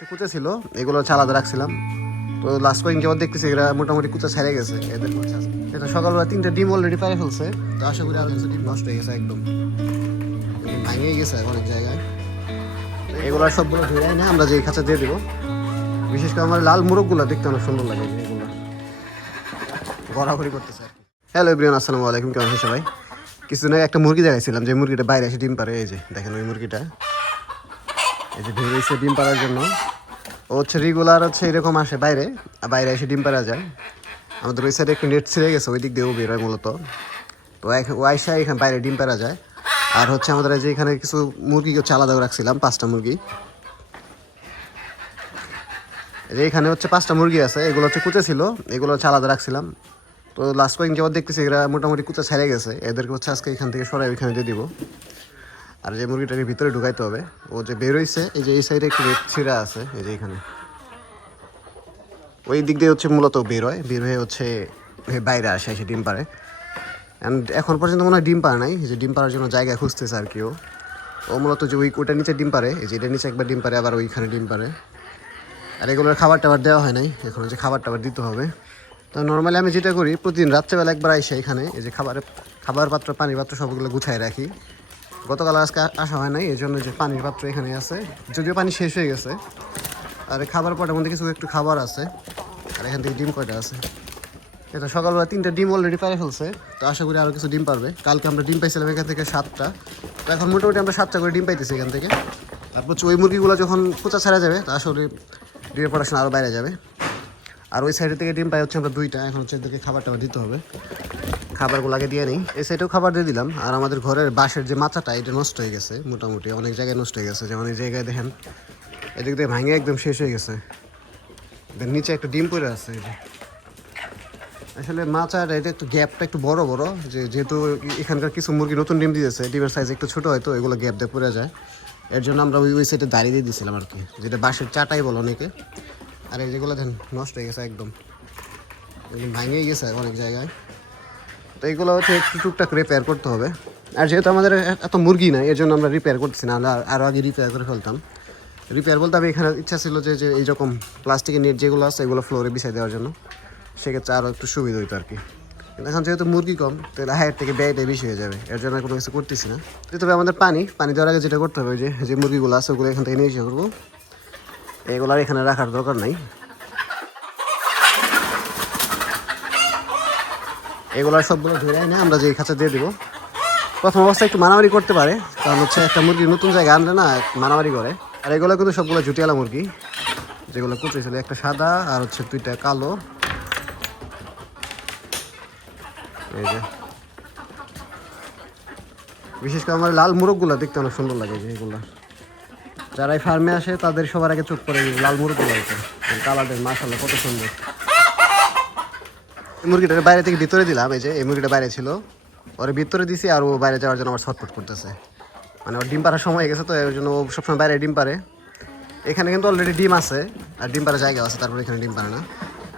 হচ্ছে কুচে ছিল, এগুলো হচ্ছে আলাদা রাখছিলাম। তো লাস্ট কয়েক যাবার দেখতেছি এরা মোটামুটি কুচা ছেড়ে গেছে। এদের এটা সকালবেলা তিনটা ডিম অলরেডি পারে ফেলছে। তো আশা করি আরও ডিম নষ্ট হয়ে গেছে একদম। ভাঙিয়ে গেছে অনেক জায়গায়। এগুলো সবগুলো ধরে না, আমরা যে খাঁচা দিয়ে দিব। বিশেষ করে আমার লাল মুরগগুলো দেখতে অনেক সুন্দর লাগে এগুলো ঘোরাঘুরি করতেছে হ্যালো এভরিওয়ান, আসসালামু আলাইকুম। কেমন আছেন সবাই? কিছুদিন আগে একটা মুরগি দেখাইছিলাম, যে মুরগিটা বাইরে এসে ডিম পারে এই যে, দেখেন ওই মুরগিটা। এই যে ভেবে এসে ডিম পাড়ার জন্য। ও হচ্ছে রেগুলার হচ্ছে এরকম আসে বাইরে বাইরে এসে ডিম পাড়া যায়। আমাদের ওই সাইডে একটু নেট ছিঁড়ে গেছে ওই দিক দিয়েও বেরোয় মূলত। তো এক- ও আইসা এখানে বাইরে ডিম পাড়া যায়। আর হচ্ছে আমাদের যে এখানে কিছু মুরগি হচ্ছে আলাদা রাখছিলাম, পাঁচটা মুরগি। যে এখানে হচ্ছে পাঁচটা মুরগি আছে, এগুলো হচ্ছে কুচে ছিল, এগুলো হচ্ছে আলাদা রাখছিলাম। তো লাস্ট কয়েক যাবার দেখতেছি, এরা মোটামুটি কুচে ছেড়ে গেছে। এদেরকে হচ্ছে আজকে এখান থেকে সরাই ওইখানে দিয়ে দিব। আর যে মুরগিটাকে ভিতরে ঢুকাইতে হবে, ও যে বেরোইছে এই যে এই সাইডে একটু ছিঁড়া আছে, এই যে এখানে। ওই দিক দিয়ে হচ্ছে মূলত বের হয়, বের হয়ে হচ্ছে বাইরে আসে, এসে ডিম পারে অ্যান্ড এখন পর্যন্ত মনে হয় ডিম পারে নাই যে ডিম পাড়ার জন্য জায়গা খুঁজতেছে আর কি ও। মূলত যে ওই ওটার নিচে ডিম পারে এই যে এটার নিচে একবার ডিম পারে আবার ওইখানে ডিম পারে আর এগুলোর খাবার টাবার দেওয়া হয় নাই, এখন হচ্ছে খাবার টাবার দিতে হবে। তো নর্মালি আমি যেটা করি, প্রতিদিন রাত্রেবেলা একবার আইসে এখানে এই যে খাবারের খাবার পাত্র পানির পাত্র সবগুলো গুছাই রাখি। গতকাল আজকে আসা হয় নাই, এই জন্য যে পানির পাত্র এখানে আছে। যদিও পানি শেষ হয়ে গেছে, আর খাবার পটার মধ্যে কিছু একটু খাবার আছে, আর এখান থেকে ডিম কয়টা আছে। এটা সকালবেলা তিনটা ডিম অলরেডি পারে ফেলছে, তো আশা করি আরও কিছু ডিম পারবে। কালকে আমরা ডিম পাইছিলাম এখান থেকে সাতটা, তো এখন মোটামুটি আমরা সাতটা করে ডিম পাইতেছি এখান থেকে। তারপর ওই মুরগিগুলো যখন কোচা ছাড়া যাবে, তা আসলে ডিমের প্রোডাকশন আরও বাইরে যাবে। আর ওই সাইডের থেকে ডিম পাই হচ্ছে আমরা দুইটা, এখন হচ্ছে এদেরকে খাবারটা দিতে হবে। খাবারগুলো আগে দিয়ে নেই। এই সাইডেও খাবার দিয়ে দিলাম। আর আমাদের ঘরের বাঁশের যে মাচাটা এটা নষ্ট হয়ে গেছে মোটামুটি। অনেক জায়গায় নষ্ট হয়ে গেছে। যেমন এই জায়গায় দেখেন, এদিক দিয়ে ভাঙে একদম শেষ হয়ে গেছে। নিচে একটা ডিম পড়ে আছে আসলে মাচার এটা একটু গ্যাপটা একটু বড় বড়। যে যেহেতু এখানকার কিছু মুরগি নতুন ডিম দিয়েছে, ডিমের সাইজ একটু ছোটো হয়তো এগুলো গ্যাপ দিয়ে পড়ে যায়। এর জন্য আমরা ওই ওই সাইডে দাঁড়িয়ে দিয়ে দিয়েছিলাম আর কি। যেটা বাঁশের চাটাই বলো অনেকে। আর এই যেগুলো দেন নষ্ট হয়ে গেছে একদম। ভাঙেই গেছে অনেক জায়গায়। তো এইগুলো হচ্ছে একটু টুকটাক রিপেয়ার করতে হবে। আর যেহেতু আমাদের এত মুরগি নাই এর জন্য আমরা রিপেয়ার করতেছি না। আরও আগে রিপেয়ার করে ফেলতাম। রিপেয়ার বলতে আমি এখানে ইচ্ছা ছিল যে যে এইরকম প্লাস্টিকের নেট যেগুলো আছে, এগুলো ফ্লোরে বিছাই দেওয়ার জন্য। সেক্ষেত্রে আরও একটু সুবিধা হইতো আর কি এখন যেহেতু মুরগি কম, তাহলে হায়ার থেকে ব্যয়টা বেশি হয়ে যাবে। এর জন্য কোনো কিছু করতেছি না। তবে আমাদের পানি পানি দেওয়ার আগে যেটা করতে হবে যে যে মুরগিগুলো আছে, ওগুলো এখান থেকে নিয়ে এসে করব। এগুলো আর এখানে রাখার দরকার নাই। এগুলো সবগুলো ধরে না, আমরা যে খাঁচা দিয়ে দিব। প্রথম অবস্থায় একটু মারামারি করতে পারে, কারণ হচ্ছে একটা মুরগি নতুন জায়গায় আনলে না, মারামারি করে। আর এগুলো কিন্তু সবগুলো জুটিয়ালা মুরগি, যেগুলো কুচেছিল একটা সাদা আর হচ্ছে দুইটা কালো। এই যে। বিশেষ করে আমার লাল মুরগগুলো দেখতে অনেক সুন্দর লাগে যে এগুলো। যারা এই ফার্মে আসে, তাদের সবার আগে চোখ পড়ে লাল মুরগগুলো কালারদের মাসাল্লাহ কত সুন্দর। এই মুরগিটাকে বাইরে থেকে ভিতরে দিলাম, এই যে এই মুরগিটা বাইরে ছিল। ওরে ভিতরে দিছি আর ও বাইরে যাওয়ার জন্য আমার ছটফট করতেছে। মানে ওর ডিম পাড়ার সময় গেছে তো এর জন্য ও সবসময় বাইরে ডিম পারে এখানে কিন্তু অলরেডি ডিম আছে, আর ডিম পাড়ার জায়গা আছে, তারপরে এখানে ডিম পারে না।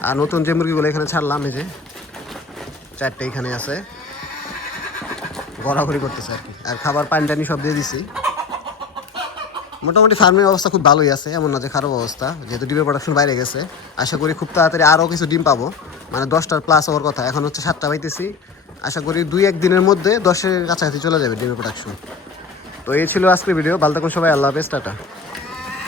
আর নতুন যে মুরগিগুলো এখানে ছাড়লাম, এই যে চারটে এখানে আছে। ঘোরাঘুরি করতেছে আর কি। আর খাবার পানি টানি সব দিয়ে দিছি। মোটামুটি ফার্মের অবস্থা খুব ভালোই আছে, এমন না যে খারাপ অবস্থা, যেহেতু ডিমের প্রোডাকশন বাইরে গেছে। আশা করি খুব তাড়াতাড়ি আরও কিছু ডিম পাবো। মানে দশটার প্লাস হওয়ার কথা, এখন হচ্ছে সাতটা পাইতেছি। আশা করি দুই এক দিনের মধ্যে দশের কাছাকাছি চলে যাবে ডিমের প্রোডাকশন তো এই ছিল আজকের ভিডিও ভালো থাকুন সবাই, আল্লাহ হাফেজ, টাটা।